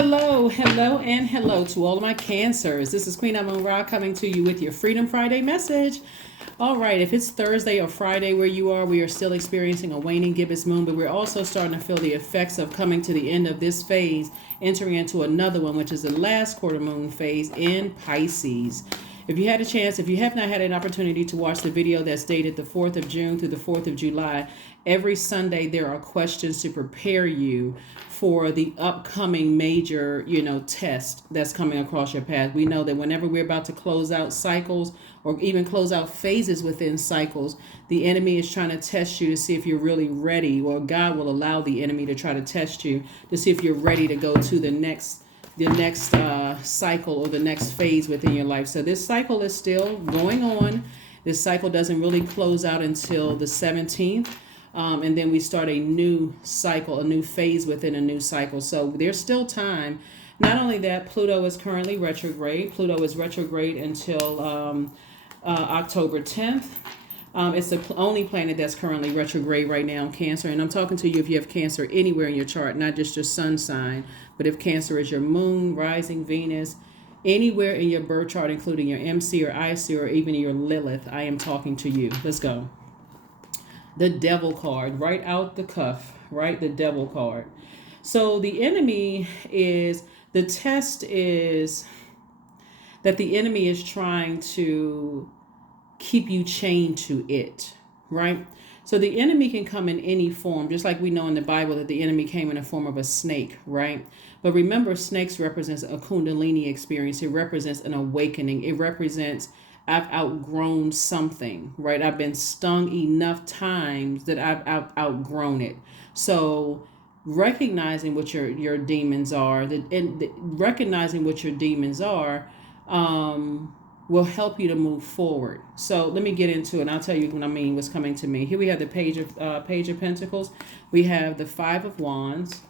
Hello, hello, and hello to all of my cancers. This is Queen Amun Ra coming to you with your Freedom Friday message. All right, if it's Thursday or Friday where you are, we are still experiencing a waning gibbous moon, but we're also starting to feel the effects of coming to the end of this phase, entering into another one, which is the last quarter moon phase in Pisces. If you had a chance, if you have not had an opportunity to watch the video that's dated the 4th of June through the 4th of July, every Sunday there are questions to prepare you for the upcoming major, test that's coming across your path. We know that whenever we're about to close out cycles or even close out phases within cycles, the enemy is trying to test you to see if you're really ready, or God will allow the enemy to try to test you to see if you're ready to go to the next cycle or the next phase within your life. So this cycle is still going on. This cycle doesn't really close out until the 17th. And then we start a new cycle, a new phase within a new cycle. So there's still time. Not only that, Pluto is currently retrograde. Pluto is retrograde until October 10th. It's the only planet that's currently retrograde right now in Cancer. And I'm talking to you if you have Cancer anywhere in your chart, not just your sun sign, but if Cancer is your moon, rising, Venus, anywhere in your birth chart, including your MC or IC or even your Lilith, I am talking to you. Let's go. The Devil card, right out the cuff, right? The Devil card. So the test is that the enemy is trying to keep you chained to it, right? So the enemy can come in any form, just like we know in the Bible that the enemy came in the form of a snake, right? But remember, snakes represents a Kundalini experience. It represents an awakening. It represents I've outgrown something, right? I've been stung enough times that I've outgrown it. So recognizing what your demons are, recognizing what your demons are, will help you to move forward. So let me get into it, and I'll tell you what I mean, what's coming to me. Here we have the Page of Pentacles. We have the Five of Wands.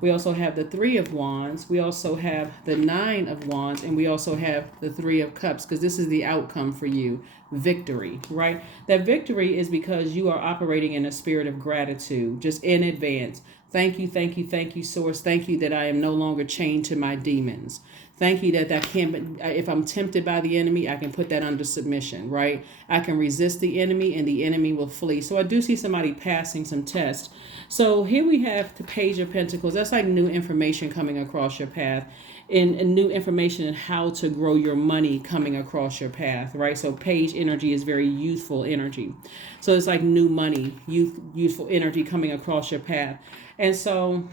We also have the Three of Wands. We also have the Nine of Wands. And we also have the Three of Cups, because this is the outcome for you. Victory, right? That victory is because you are operating in a spirit of gratitude, just in advance. Thank you, thank you, thank you, Source. Thank you that I am no longer chained to my demons. Thank you that if I'm tempted by the enemy, I can put that under submission, right? I can resist the enemy and the enemy will flee. So I do see somebody passing some tests. So here we have the Page of Pentacles. That's like new information coming across your path, and new information on how to grow your money coming across your path, right? So Page energy is very youthful energy. So it's like new money, youthful energy coming across your path. And so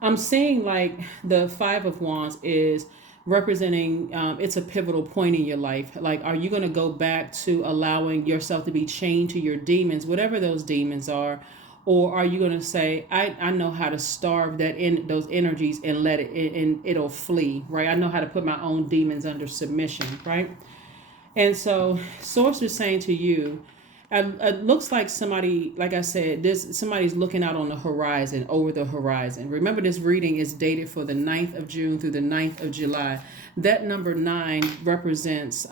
I'm seeing like the Five of Wands is representing, it's a pivotal point in your life. Like, are you going to go back to allowing yourself to be chained to your demons, whatever those demons are? Or are you going to say, I know how to starve those energies and let it, and it'll flee, right? I know how to put my own demons under submission, right? And so Source is saying to you, it looks like somebody, like I said, somebody's looking out on the horizon, over the horizon. Remember, this reading is dated for the 9th of June through the 9th of July. That number 9 represents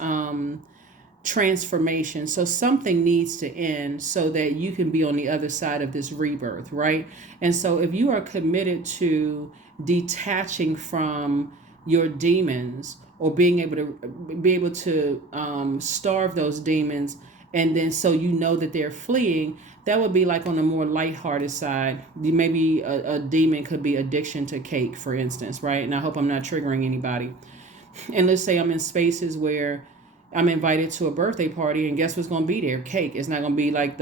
transformation. So something needs to end so that you can be on the other side of this rebirth, right? And so if you are committed to detaching from your demons, or being able to starve those demons, and then so you know that they're fleeing, that would be like on a more lighthearted side. Maybe a demon could be addiction to cake, for instance, right? And I hope I'm not triggering anybody. And let's say I'm in spaces where I'm invited to a birthday party, and guess what's going to be there? Cake. It's not going to be like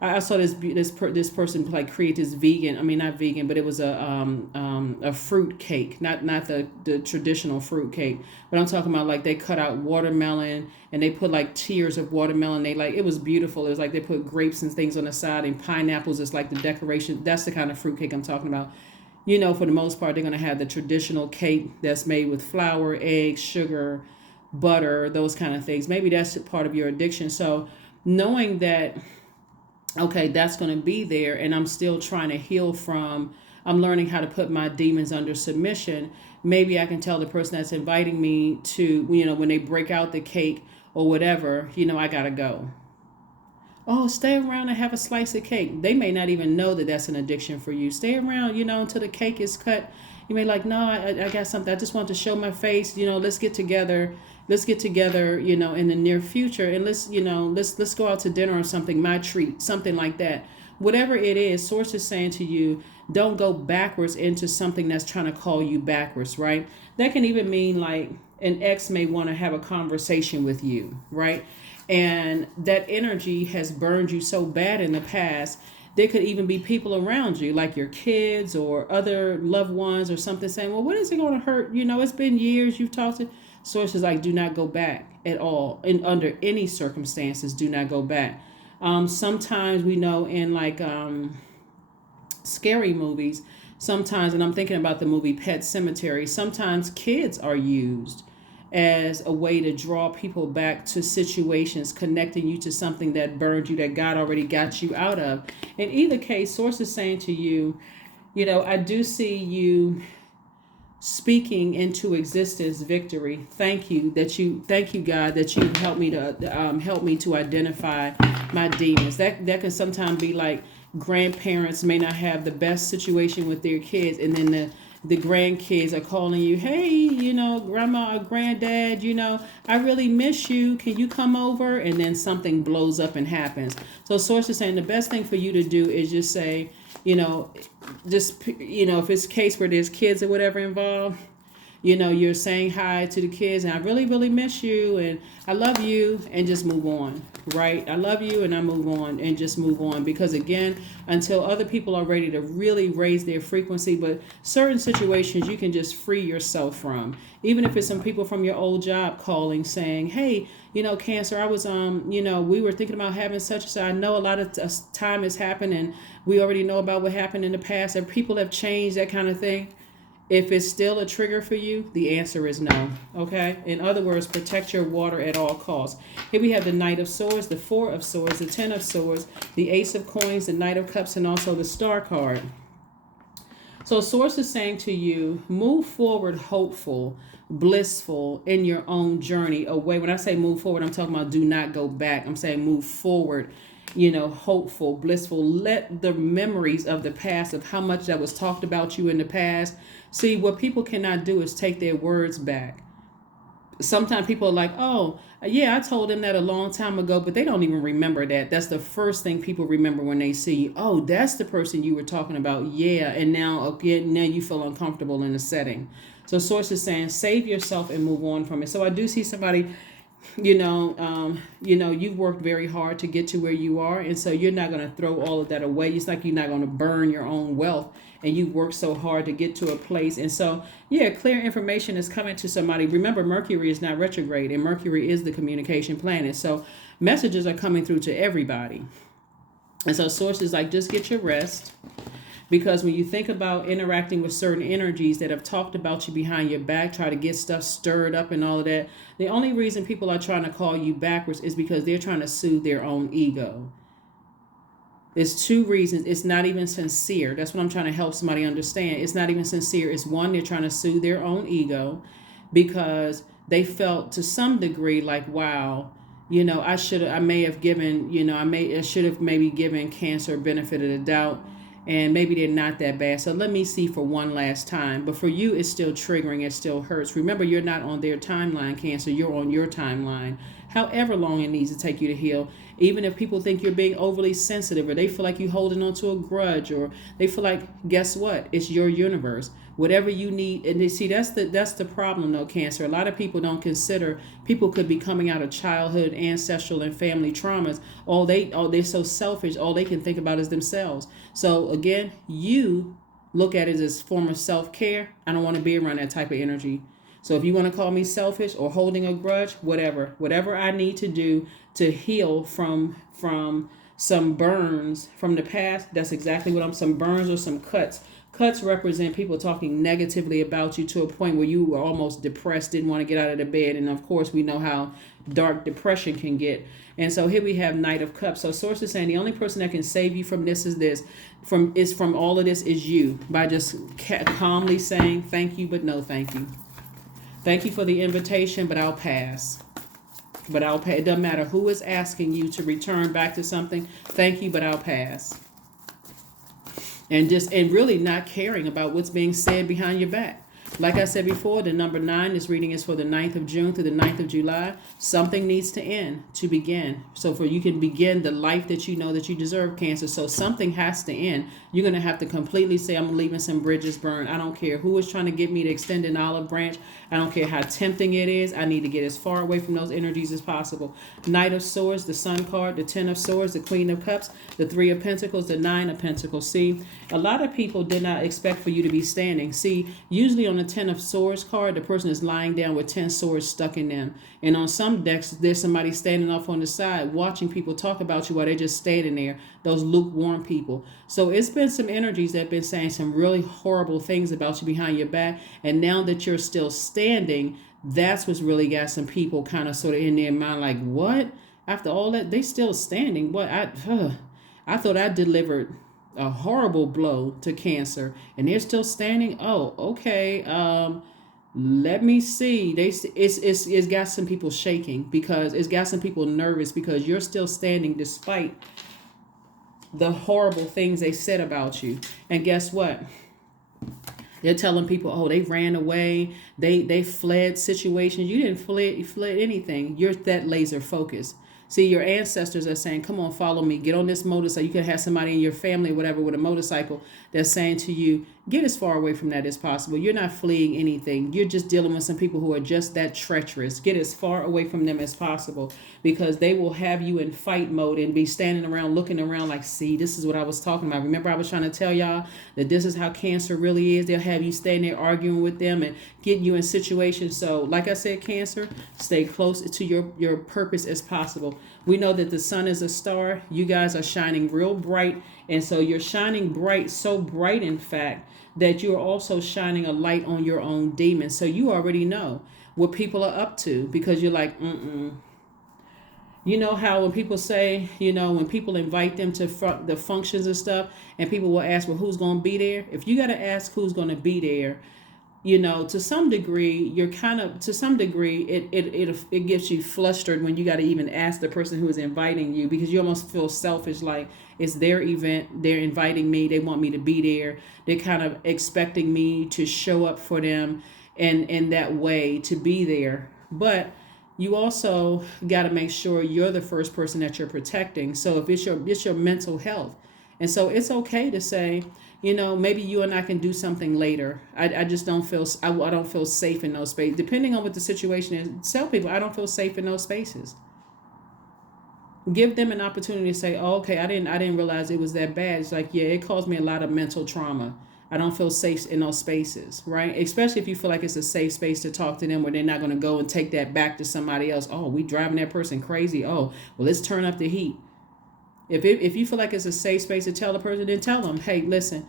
I saw this person like create this vegan. I mean, not vegan, but it was a fruit cake, not the traditional fruit cake. But I'm talking about like they cut out watermelon and they put like tiers of watermelon. It was beautiful. It was like they put grapes and things on the side, and pineapples is like the decoration. That's the kind of fruit cake I'm talking about. For the most part, they're going to have the traditional cake that's made with flour, eggs, sugar, butter, those kind of things. Maybe that's part of your addiction. So knowing that, okay, that's going to be there, and I'm still trying to heal from, I'm learning how to put my demons under submission. Maybe I can tell the person that's inviting me to, when they break out the cake or whatever, I got to go. Oh, stay around and have a slice of cake. They may not even know that that's an addiction for you. Stay around, until the cake is cut You may like, no, I got something. I just want to show my face. Let's get together. Let's get together, in the near future, and let's go out to dinner or something. My treat, something like that. Whatever it is, source is saying to you, don't go backwards into something that's trying to call you backwards, right? That can even mean like an ex may want to have a conversation with you, right? And that energy has burned you so bad in the past. There could even be people around you, like your kids or other loved ones or something, saying, well, what is it going to hurt? It's been years you've talked to. Sources like, do not go back at all. And under any circumstances, do not go back. Sometimes we know in like scary movies, sometimes, and I'm thinking about the movie Pet Sematary, sometimes kids are used as a way to draw people back to situations, connecting you to something that burned you, that God already got you out of. In either case, source is saying to you, I do see you speaking into existence victory. Thank you, God, that you help me to identify my demons. That can sometimes be like grandparents may not have the best situation with their kids, and then the grandkids are calling you, hey, grandma or granddad, I really miss you. Can you come over? And then something blows up and happens. So source is saying the best thing for you to do is just say, if it's a case where there's kids or whatever involved, you're saying hi to the kids, and I really, really miss you, and I love you, and just move on, right? I love you, and I move on, and just move on. Because again, until other people are ready to really raise their frequency, but certain situations you can just free yourself from. Even if it's some people from your old job calling saying, hey, Cancer, I was, we were thinking about having such and such. I know a lot of time has happened, and we already know about what happened in the past, and people have changed, that kind of thing. If it's still a trigger for you, the answer is no. Okay? In other words, protect your water at all costs. Here we have the Knight of Swords, the Four of Swords, the Ten of Swords, the Ace of Coins, the Knight of Cups, and also the Star card. So Source is saying to you, move forward hopeful, blissful in your own journey away. When I say move forward, I'm talking about do not go back. I'm saying move forward, hopeful, blissful. Let the memories of the past, of how much that was talked about you in the past. See, what people cannot do is take their words back. Sometimes people are like, oh, yeah, I told them that a long time ago, but they don't even remember that. That's the first thing people remember when they see you. Oh, that's the person you were talking about. Yeah. And now you feel uncomfortable in the setting. So Source is saying, save yourself and move on from it. So I do see somebody, you've worked very hard to get to where you are. And so you're not going to throw all of that away. It's like you're not going to burn your own wealth. And you worked so hard to get to a place. And so, yeah, clear information is coming to somebody. Remember, Mercury is not retrograde, and Mercury is the communication planet. So messages are coming through to everybody. And so sources like, just get your rest. Because when you think about interacting with certain energies that have talked about you behind your back, try to get stuff stirred up and all of that, the only reason people are trying to call you backwards is because they're trying to soothe their own ego. There's two reasons. It's not even sincere. That's what I'm trying to help somebody understand. It's not even sincere. It's one, they're trying to soothe their own ego because they felt to some degree like, wow, I should have maybe given Cancer benefit of the doubt, and maybe they're not that bad. So let me see for one last time. But for you, it's still triggering. It still hurts. Remember, you're not on their timeline, Cancer. You're on your timeline. However long it needs to take you to heal. Even if people think you're being overly sensitive, or they feel like you're holding on to a grudge, or they feel like, guess what? It's your universe. Whatever you need. And you see, that's the problem though, Cancer. A lot of people don't consider people could be coming out of childhood, ancestral, and family traumas. They're so selfish. All they can think about is themselves. So again, you look at it as a form of self-care. I don't want to be around that type of energy. So if you want to call me selfish or holding a grudge, whatever I need to do to heal from some burns from the past, that's exactly what some burns or some cuts. Cuts represent people talking negatively about you to a point where you were almost depressed, didn't want to get out of the bed. And of course, we know how dark depression can get. And so here we have Knight of Cups. So Source is saying the only person that can save you from this from all of this is you, by just calmly saying thank you, but no thank you. Thank you for the invitation, but I'll pass. It doesn't matter who is asking you to return back to something. Thank you, but I'll pass. and really not caring about what's being said behind your back. Like I said before, the number 9, this reading is for the 9th of June through the 9th of July. Something needs to end to begin. So for you can begin the life that you know that you deserve, Cancer. So something has to end. You're going to have to completely say, I'm leaving some bridges burned. I don't care who is trying to get me to extend an olive branch. I don't care how tempting it is. I need to get as far away from those energies as possible. Knight of Swords, the Sun card, the 10 of Swords, the Queen of Cups, the 3 of Pentacles, the 9 of Pentacles. See, a lot of people did not expect for you to be standing. See, usually on the 10 of Swords card, the person is lying down with 10 swords stuck in them. And on some decks, there's somebody standing off on the side watching people talk about you while they're just standing there, those lukewarm people. So it's been some energies that have been saying some really horrible things about you behind your back. And now that you're still standing, that's what's really got some people kind of sort of in their mind like, what? After all that, they still standing. What? I thought I delivered a horrible blow to Cancer and they're still standing. Oh, okay. Let me see. It's got some people shaking because it's got some people nervous because you're still standing despite the horrible things they said about you. And guess what? They're telling people, oh, they ran away. They fled situations. You didn't fled anything. You're that laser focused. See, your ancestors are saying, come on, follow me. Get on this motorcycle. You could have somebody in your family, whatever, with a motorcycle that's saying to you, get as far away from that as possible. You're not fleeing anything. You're just dealing with some people who are just that treacherous. Get as far away from them as possible because they will have you in fight mode and be standing around looking around like, see, this is what I was talking about. Remember, I was trying to tell y'all that this is how Cancer really is. They'll have you standing there arguing with them and get you in situations. So like I said, Cancer, stay close to your purpose as possible. We know that the sun is a star. You guys are shining real bright. And so you're shining bright, so bright, in fact, that you're also shining a light on your own demons. So you already know what people are up to because you're like, You know how when people say, when people invite them to the functions and stuff, and people will ask, well, who's going to be there? If you got to ask who's going to be there, to some degree, it gets you flustered when you got to even ask the person who is inviting you because you almost feel selfish, like it's their event. They're inviting me. They want me to be there. They're kind of expecting me to show up for them and in that way to be there. But you also got to make sure you're the first person that you're protecting. So if it's your mental health. And so it's okay to say, maybe you and I can do something later. I just don't feel, I don't feel safe in those spaces. Depending on what the situation is, tell people I don't feel safe in those spaces. Give them an opportunity to say, oh, okay, I didn't realize it was that bad. It's like, yeah, it caused me a lot of mental trauma. I don't feel safe in those spaces, right? Especially if you feel like it's a safe space to talk to them where they're not going to go and take that back to somebody else. Oh, we driving that person crazy. Oh, well, let's turn up the heat. If you feel like it's a safe space to tell the person, then tell them, hey, listen,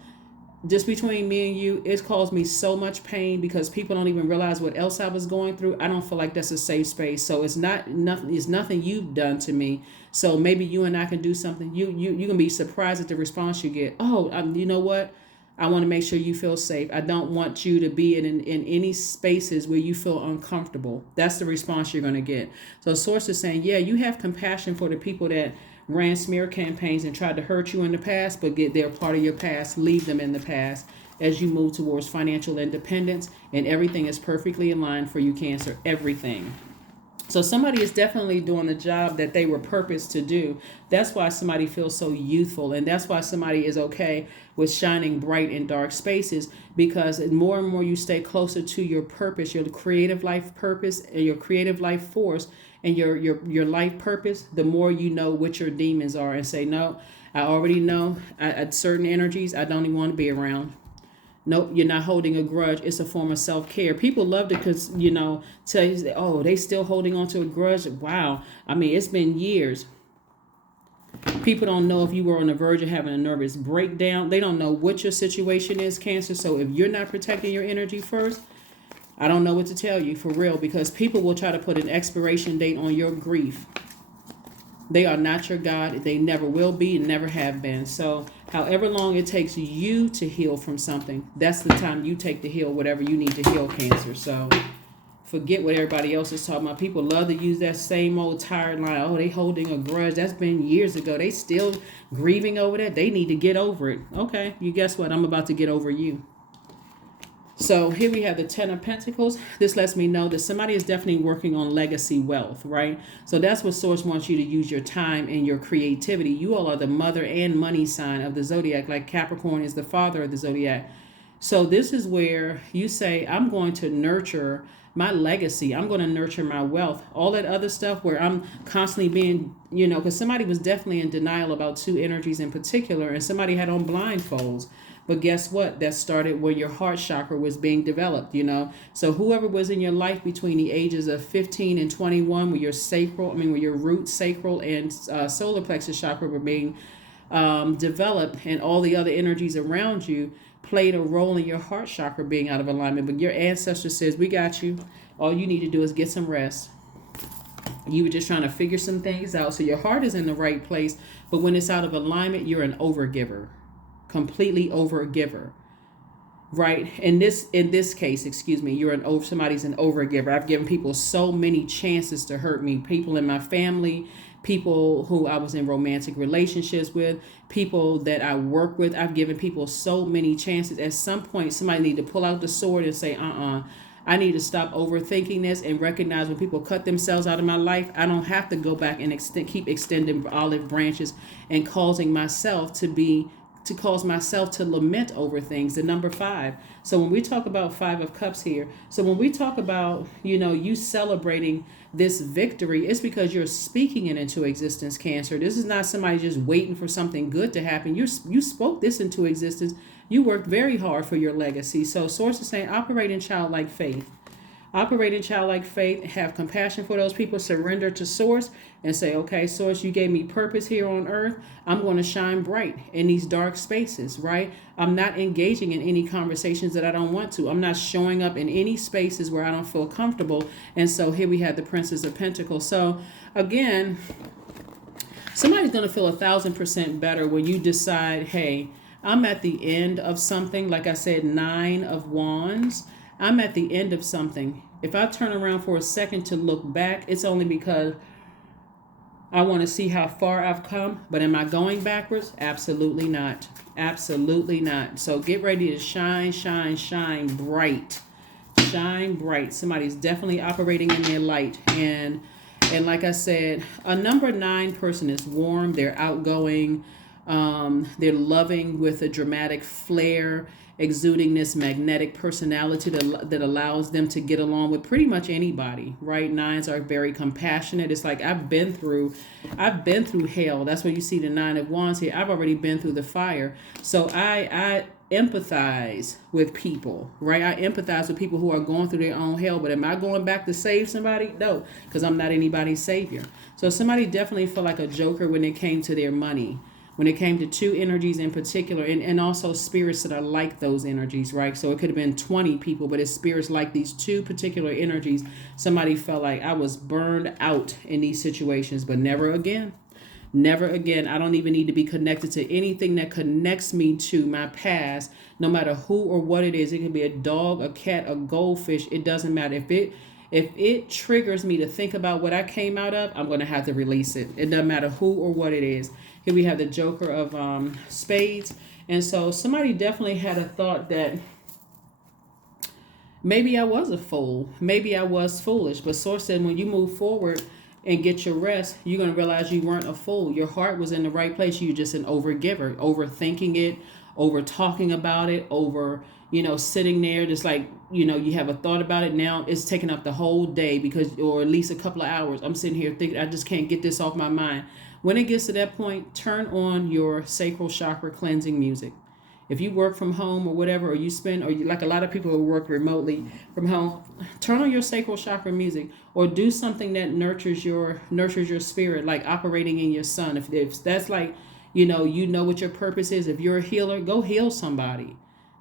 just between me and you, it's caused me so much pain because people don't even realize what else I was going through. I don't feel like that's a safe space. So it's nothing you've done to me. So maybe you and I can do something. You can be surprised at the response you get. Oh, you know what? I want to make sure you feel safe. I don't want you to be in any spaces where you feel uncomfortable. That's the response you're going to get. So Source is saying, yeah, you have compassion for the people that ran smear campaigns and tried to hurt you in the past, but they're part of your past. Leave them in the past as you move towards financial independence, and everything is perfectly in line for you, Cancer. Everything. So somebody is definitely doing the job that they were purposed to do. That's why somebody feels so youthful, and that's why somebody is okay with shining bright in dark spaces, because more and more you stay closer to your purpose, your creative life purpose, and your creative life force, and your life purpose, the more you know what your demons are and say, no, I already know at certain energies I don't even want to be around. Nope, you're not holding a grudge. It's a form of self-care. People love to, tell you, oh, they still holding on to a grudge. Wow. I mean, it's been years. People don't know if you were on the verge of having a nervous breakdown. They don't know what your situation is, Cancer. So if you're not protecting your energy first, I don't know what to tell you for real, because people will try to put an expiration date on your grief. They are not your God. They never will be and never have been. So however long it takes you to heal from something, that's the time you take to heal whatever you need to heal, Cancer. So Forget what everybody else is talking about. People love to use that same old tired line. Oh, they holding a grudge. That's been years ago. They still grieving over that. They need to get over it. Okay, you guess what? I'm about to get over you. So here we have the Ten of Pentacles. This lets me know that somebody is definitely working on legacy wealth, right? So that's what Source wants you to use your time and your creativity. You all are the mother and money sign of the Zodiac, like Capricorn is the father of the Zodiac. So this is where you say, I'm going to nurture my legacy. I'm going to nurture my wealth. All that other stuff where I'm constantly being, because somebody was definitely in denial about two energies in particular, and somebody had on blindfolds. But guess what? That started when your heart chakra was being developed, So whoever was in your life between the ages of 15 and 21, where your root, sacral, and solar plexus chakra were being developed, and all the other energies around you played a role in your heart chakra being out of alignment. But your ancestor says, we got you. All you need to do is get some rest. You were just trying to figure some things out. So your heart is in the right place. But when it's out of alignment, you're an overgiver. Completely overgiver. Right? In this case, somebody's an overgiver. I've given people so many chances to hurt me. People in my family, people who I was in romantic relationships with, people that I work with. I've given people so many chances. At some point, somebody need to pull out the sword and say, I need to stop overthinking this and recognize when people cut themselves out of my life, I don't have to go back and keep extending olive branches and causing myself to lament over things. The number 5. So when we talk about 5 of Cups here, so when we talk about, you celebrating this victory, it's because you're speaking it into existence, Cancer. This is not somebody just waiting for something good to happen. You spoke this into existence. You worked very hard for your legacy. So Source is saying, operate in childlike faith. Operate in childlike faith, have compassion for those people, surrender to Source, and say, okay, Source, you gave me purpose here on earth. I'm going to shine bright in these dark spaces, right? I'm not engaging in any conversations that I don't want to. I'm not showing up in any spaces where I don't feel comfortable. And so here we have the Princess of Pentacles. So again, somebody's going to feel 1,000% better when you decide, hey, I'm at the end of something. Like I said, 9 of Wands. I'm at the end of something. If I turn around for a second to look back, it's only because I want to see how far I've come. But am I going backwards? Absolutely not. Absolutely not. So get ready to shine, shine, shine bright. Shine bright. Somebody's definitely operating in their light. And like I said, a number 9 person is warm. They're outgoing. They're loving with a dramatic flair, exuding this magnetic personality that allows them to get along with pretty much anybody, right? 9s are very compassionate. It's like I've been through hell. That's why you see the 9 of Wands here. I've already been through the fire. So I empathize with people, right? I empathize with people who are going through their own hell. But am I going back to save somebody? No, because I'm not anybody's savior. So somebody definitely felt like a joker when it came to their money. When it came to 2 energies in particular, and also spirits that are like those energies, right? So it could have been 20 people, but it's spirits like these 2 particular energies. Somebody felt like I was burned out in these situations, but never again. Never again. I don't even need to be connected to anything that connects me to my past, no matter who or what it is. It could be a dog, a cat, a goldfish. It doesn't matter. If it triggers me to think about what I came out of, I'm going to have to release it. It doesn't matter who or what it is. Here we have the Joker of Spades. And so somebody definitely had a thought that maybe I was a fool. Maybe I was foolish. But Source said when you move forward and get your rest, you're going to realize you weren't a fool. Your heart was in the right place. You're just an overgiver, overthinking it, over talking about it, over, sitting there just like, you have a thought about it. Now it's taking up the whole day or at least a couple of hours. I'm sitting here thinking, I just can't get this off my mind. When it gets to that point, turn on your sacral chakra cleansing music. If you work from home or whatever, or like a lot of people who work remotely from home, turn on your sacral chakra music, or do something that nurtures your spirit, like operating in your sun. If that's like, you know what your purpose is. If you're a healer, go heal somebody.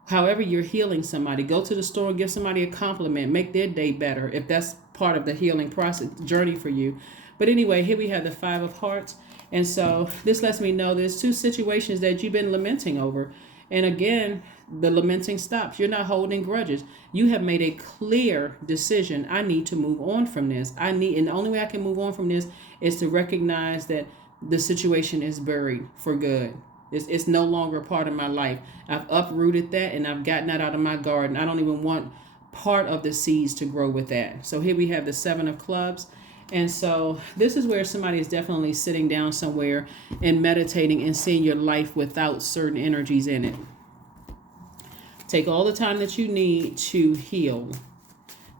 However you're healing somebody, go to the store and give somebody a compliment, make their day better, if that's part of the healing process journey for you. But anyway, here we have the 5 of Hearts. And so this lets me know there's 2 situations that you've been lamenting over. And again, The lamenting stops. You're not holding grudges. You have made a clear decision. I need to move on from this. And the only way I can move on from this is to recognize that the situation is buried for good. It's no longer a part of my life. I've uprooted that and I've gotten that out of my garden. I don't even want part of the seeds to grow with that. So here we have the 7 of clubs. And so this is where somebody is definitely sitting down somewhere and meditating and seeing your life without certain energies in it. Take all the time that you need to heal.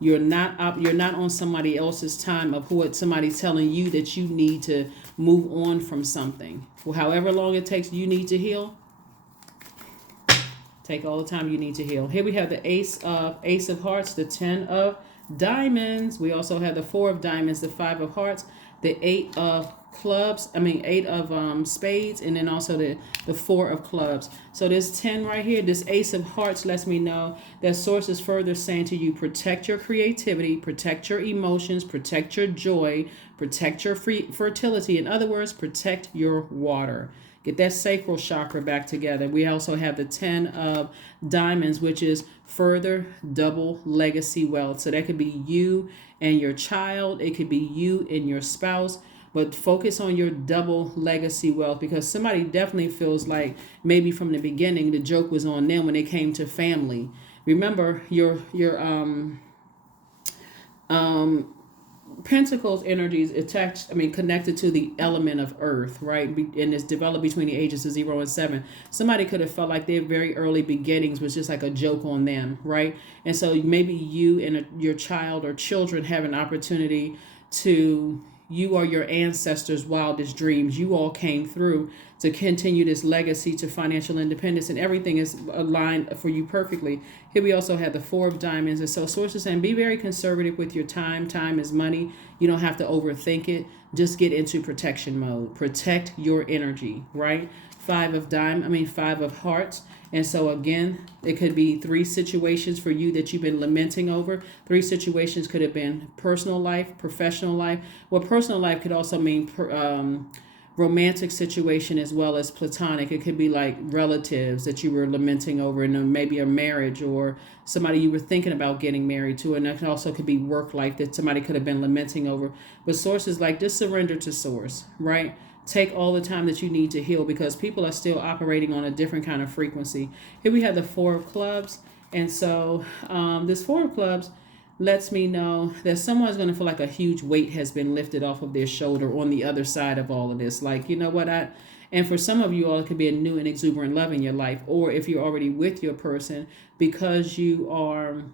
You're not on somebody else's time of what somebody's telling you that you need to move on from something. Well, however long it takes you need to heal, take all the time you need to heal. Here we have the Ace of Hearts, the 10 of Diamonds. We also have the 4 of Diamonds, the 5 of Hearts, the 8 of Clubs. 8 of Spades, and then also the 4 of Clubs. So this 10 right here, this Ace of Hearts lets me know that Source is further saying to you, protect your creativity, protect your emotions, protect your joy, protect your fertility. In other words, protect your water. Get that sacral chakra back together. We also have the 10 of Diamonds, which is further double legacy wealth. So that could be you and your child. It could be you and your spouse. But focus on your double legacy wealth, because somebody definitely feels like maybe from the beginning the joke was on them when it came to family. Remember, your Pentacles energies connected to the element of earth, right? And it's developed between the ages of 0 and 7. Somebody could have felt like their very early beginnings was just like a joke on them, right? And so maybe you and your child or children have an opportunity to, you are your ancestors' wildest dreams. You all came through to continue this legacy to financial independence, and everything is aligned for you perfectly. Here we also have the 4 of Diamonds. And so Source is saying, be very conservative with your time. Time is money. You don't have to overthink it. Just get into protection mode. Protect your energy, right? 5 of Hearts. And so again, it could be 3 situations for you that you've been lamenting over. 3 situations could have been personal life, professional life. Well, personal life could also mean romantic situation as well as platonic. It could be like relatives that you were lamenting over, and maybe a marriage or somebody you were thinking about getting married to. And that also could be work life that somebody could have been lamenting over. But Source is like, just surrender to Source, right? Take all the time that you need to heal, because people are still operating on a different kind of frequency. Here we have the 4 of Clubs. And so this 4 of Clubs lets me know that someone's going to feel like a huge weight has been lifted off of their shoulder on the other side of all of this. Like, you know what, and for some of you all, it could be a new and exuberant love in your life. Or if you're already with your person, because you are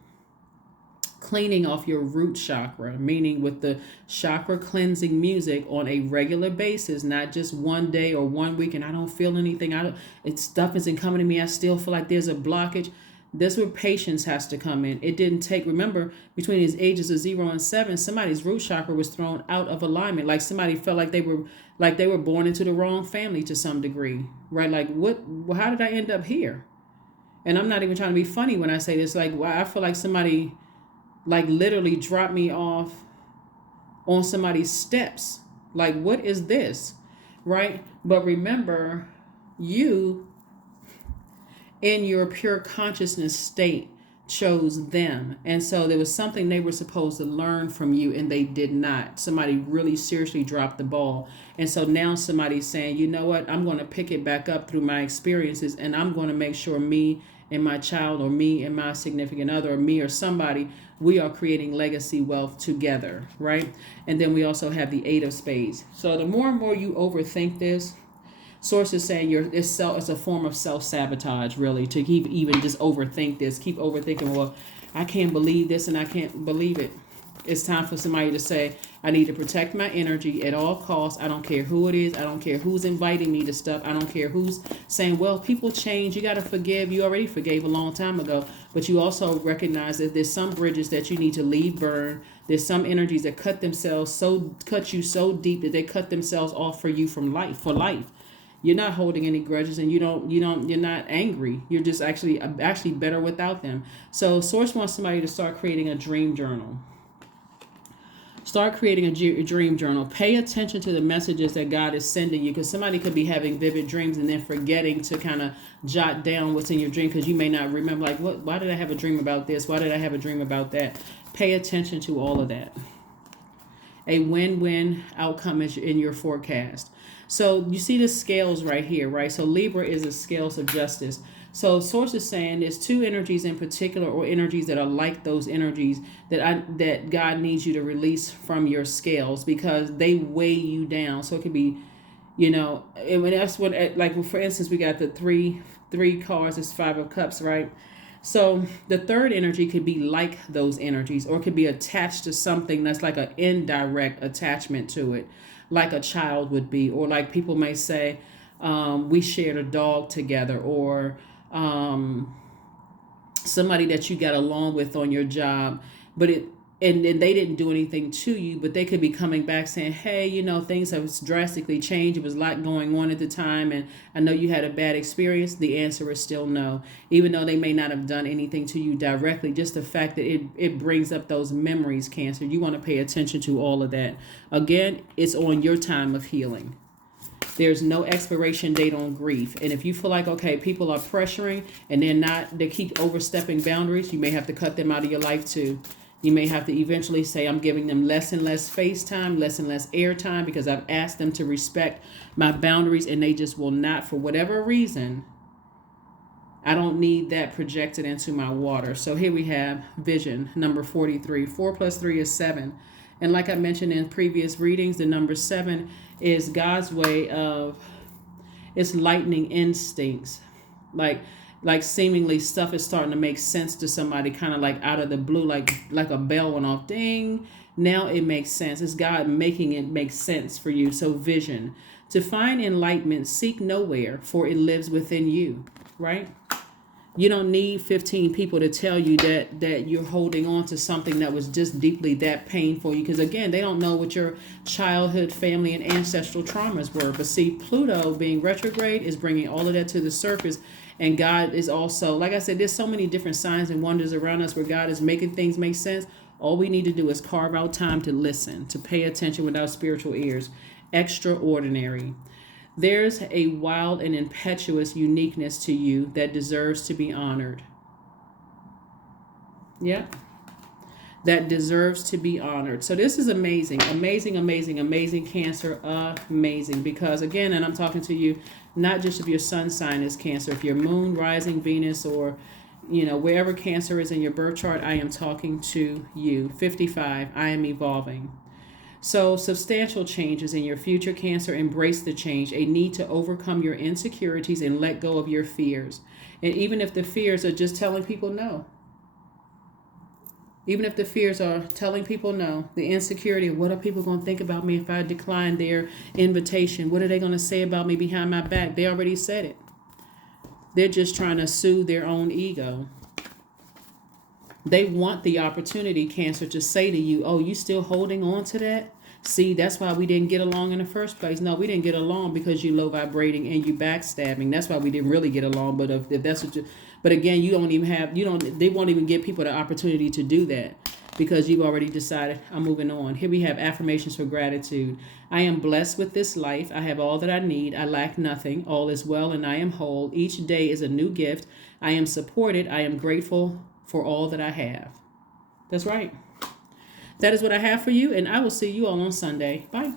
cleaning off your root chakra, meaning with the chakra cleansing music on a regular basis, not just one day or 1 week and I don't feel anything. Stuff isn't coming to me. I still feel like there's a blockage. This where patience has to come in. It didn't take, remember, between these ages of 0 and 7, somebody's root chakra was thrown out of alignment. Like somebody felt like they were born into the wrong family to some degree, right? Like, how did I end up here? And I'm not even trying to be funny when I say this. Like, I feel like somebody like literally dropped me off on somebody's steps. Like, what is this? Right? But remember, you in your pure consciousness state chose them. And so there was something they were supposed to learn from you and they did not. Somebody really seriously dropped the ball. And so now somebody's saying, you know what, I'm going to pick it back up through my experiences, and I'm going to make sure me and my child, or me and my significant other, or me or somebody, we are creating legacy wealth together, right? And then we also have the 8 of Spades. So the more and more you overthink this, Source is saying it's a form of self-sabotage, really, to keep even just overthink this. Keep overthinking, well, I can't believe this and I can't believe it. It's time for somebody to say, I need to protect my energy at all costs. I don't care who it is. I don't care who's inviting me to stuff. I don't care who's saying, well, people change. You got to forgive. You already forgave a long time ago. But you also recognize that there's some bridges that you need to leave burn. There's some energies that cut you so deep that they cut themselves off for you for life. You're not holding any grudges, and you're not angry. You're just actually better without them. So Source wants somebody to start creating a dream journal. Start creating a dream journal. Pay attention to the messages that God is sending you, because somebody could be having vivid dreams and then forgetting to kind of jot down what's in your dream, because you may not remember, like, why did I have a dream about this? Why did I have a dream about that? Pay attention to all of that. A win-win outcome is in your forecast. So you see the scales right here, right? So Libra is the scales of justice. So Source is saying there's two energies in particular, or energies that are like those energies that God needs you to release from your scales, because they weigh you down. So it could be, and when that's what, like, for instance, we got the three cards, it's 5 of Cups, right? So the third energy could be like those energies, or it could be attached to something that's like an indirect attachment to it, like a child would be, or like people may say, we shared a dog together, or somebody that you got along with on your job, but and they didn't do anything to you, but they could be coming back saying, hey, things have drastically changed. It was a lot going on at the time, and I know you had a bad experience. The answer is still no. Even though they may not have done anything to you directly, just the fact that it brings up those memories, Cancer. You want to pay attention to all of that. Again, it's on your time of healing. There's no expiration date on grief. And if you feel like, okay, people are pressuring and they keep overstepping boundaries, you may have to cut them out of your life too. You may have to eventually say, I'm giving them less and less face time, less and less air time, because I've asked them to respect my boundaries and they just will not, for whatever reason. I don't need that projected into my water. So here we have vision, number 43. 4 plus 3 is 7. And like I mentioned in previous readings, the number 7 is God's way of, it's lightning instincts. Like seemingly stuff is starting to make sense to somebody, kind of like out of the blue, like a bell went off, ding. Now it makes sense. It's God making it make sense for you. So vision. To find enlightenment, seek nowhere, for it lives within you, right? You don't need 15 people to tell you that you're holding on to something that was just deeply that painful. Because again, they don't know what your childhood, family, and ancestral traumas were. But see, Pluto being retrograde is bringing all of that to the surface. And God is also, like I said, there's so many different signs and wonders around us where God is making things make sense. All we need to do is carve out time to listen, to pay attention with our spiritual ears. Extraordinary. There's a wild and impetuous uniqueness to you that deserves to be honored. Yeah. That deserves to be honored. So this is amazing, amazing, amazing, amazing, Cancer, amazing. Because again, and I'm talking to you, not just if your sun sign is Cancer, if your moon, rising, Venus, or wherever Cancer is in your birth chart, I am talking to you. 55, I am evolving. So substantial changes in your future, Cancer. Embrace the change, a need to overcome your insecurities and let go of your fears. And even if the fears are just telling people no, even if the fears are telling people no, the insecurity of what are people going to think about me if I decline their invitation? What are they going to say about me behind my back? They already said it. They're just trying to soothe their own ego. They want the opportunity, Cancer, to say to you, oh, you still holding on to that? See, that's why we didn't get along in the first place. No, we didn't get along because you low vibrating and you backstabbing. That's why we didn't really get along. But if that's what but again, they won't even give people the opportunity to do that, because you've already decided, I'm moving on. Here we have affirmations for gratitude. I am blessed with this life. I have all that I need. I lack nothing. All is well and I am whole. Each day is a new gift. I am supported. I am grateful for all that I have. That's right. That is what I have for you, and I will see you all on Sunday. Bye.